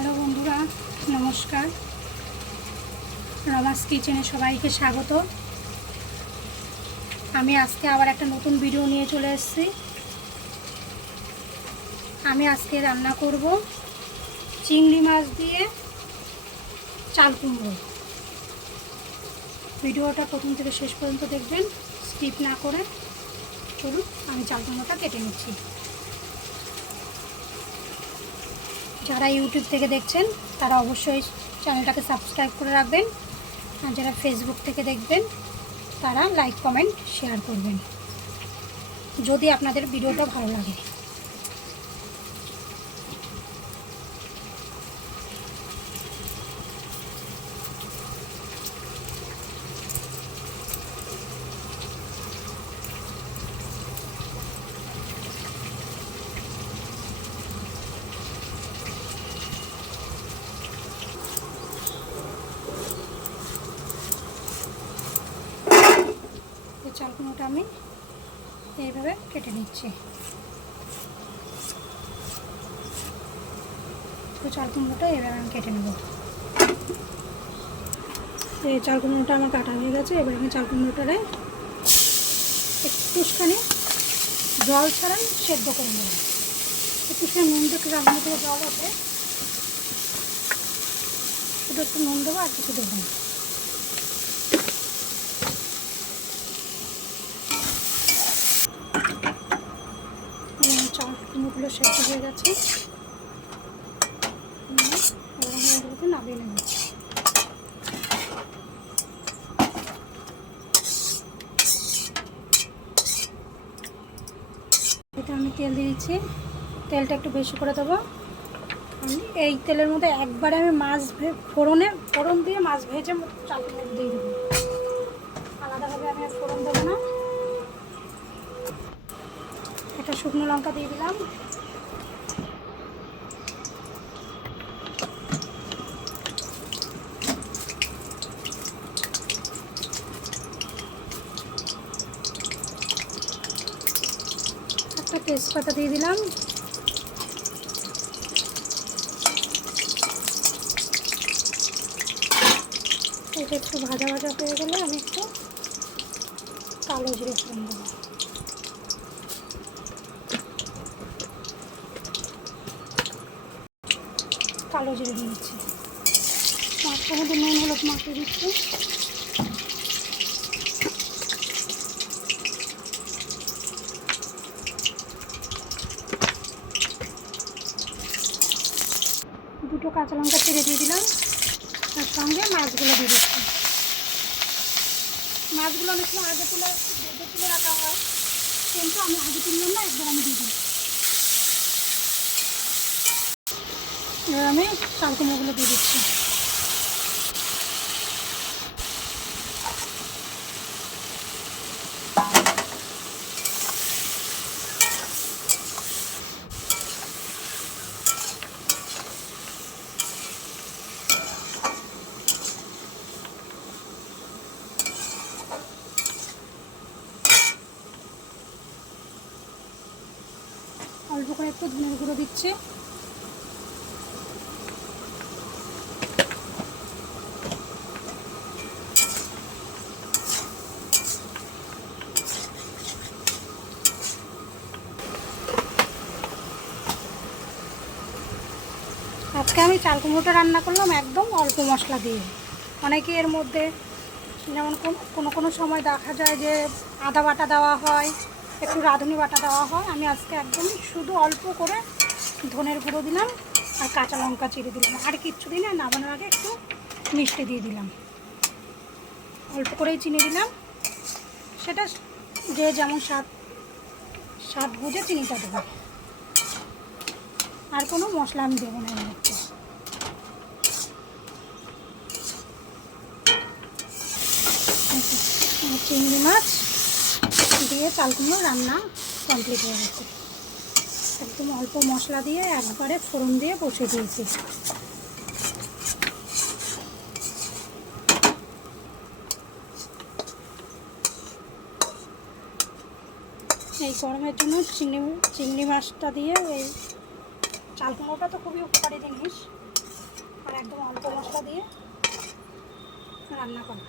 Hello বন্ধুরা, নমস্কার। রমাস কিচেনে সবাইকে স্বাগত। আমি আজকে আবার একটা নতুন ভিডিও নিয়ে চলে এসেছি। আমি আজকে রান্না করব চিংড়ি মাছ দিয়ে চাল কুমড়ো। ভিডিওটা প্রথম থেকে শেষ পর্যন্ত দেখবেন, স্কিপ না করে। চলুন আমি চাল কুমড়োটা কেটে নিচ্ছি। যারা ইউটিউব থেকে দেখছেন তারা অবশ্যই চ্যানেলটাকে সাবস্ক্রাইব করে রাখবেন, আর যারা ফেসবুক থেকে দেখবেন তারা লাইক কমেন্ট শেয়ার করবেন যদি আপনাদের ভিডিওটা ভালো লাগে। চাল কুমড়োটা আমি এইভাবে কেটে নিচ্ছি। তো চাল কুমড়োটা এইভাবে আমি কেটে নেব। এই চাল কুমড়োটা আমার কাটা হয়ে গেছে। এবার আমি চাল কুমড়োটারে একটুখানি জল ছাড়াই সেদ্ধ করে নেব। একটুখানি নুন একটু রান্না করে জল আছে, শুধু একটু নুন দেবো, আর কিছু দেবো না। চাল কুমড়োগুলো সেদ্ধ হয়ে গেছে, এবার আমি এগুলোকে নামিয়ে নেব। এটা আমি তেল দিয়েছি, তেলটা একটু বেশি করে দেবো। আমি এই তেলের মধ্যে একবারে আমি মাছ ফোড়ন দিয়ে মাছ ভেজে চাল কুমড়ো দিয়ে দেবো। আলাদাভাবে আমি ফোড়ন দেবো না। একটা শুকনো লঙ্কা দিয়ে দিলাম, একটা তেজপাতা দিয়ে দিলাম, এটা একটু ভাজা ভাজা হয়ে গেলে আমি একটু কালো জিরে ফোড়ন দেবো। কালো জিরে দিয়েছি, মাছটার মধ্যে নুন হলুদ মাখিয়ে দিচ্ছি। দুটো কাঁচা লঙ্কা চিড়ে দিয়ে দিলাম, তার সঙ্গে মাছগুলো দিয়ে দিচ্ছি। মাছগুলো অনেক সময় আগে তুলে রাখা হয়, কিন্তু আমি আগে তুললাম না, একবার আমি দিয়ে দিই। এবার আমি চাল কুমড়োগুলো দিয়ে দিচ্ছি। অল্প করে একটু ধনের গুঁড়ো দিচ্ছি। আজকে আমি চাল কুমড়োটা রান্না করলাম একদম অল্প মশলা দিয়ে। অনেকে এর মধ্যে যেমন কোনো সময় দেখা যায় যে আদা বাটা দেওয়া হয়, একটু রাঁধুনি বাটা দেওয়া হয়। আমি আজকে একদম শুধু অল্প করে ধনের গুঁড়ো দিলাম আর কাঁচা লঙ্কা চিড়ে দিলাম, আর কিচ্ছু দিই না। নামানোর আগে একটু মিষ্টি দিয়ে দিলাম, অল্প করেই চিনি দিলাম। সেটা যে যেমন স্বাদ বুঝে চিনিটা দেবো, আর কোনো মশলা আমি দেবো না এর মধ্যে। চিংড়ি মাছ দিয়ে চাল কুমড়ো রান্না কমপ্লিট হয়ে গেছে। একদম অল্প মশলা দিয়ে একবারে ফোড়ন দিয়ে বসিয়ে দিয়েছি। এই গরমের জন্য চিংড়ি মাছটা দিয়ে এই চাল কুমড়োটা তো খুবই উপকারী জিনিস, একদম অল্প মশলা দিয়ে রান্না করা।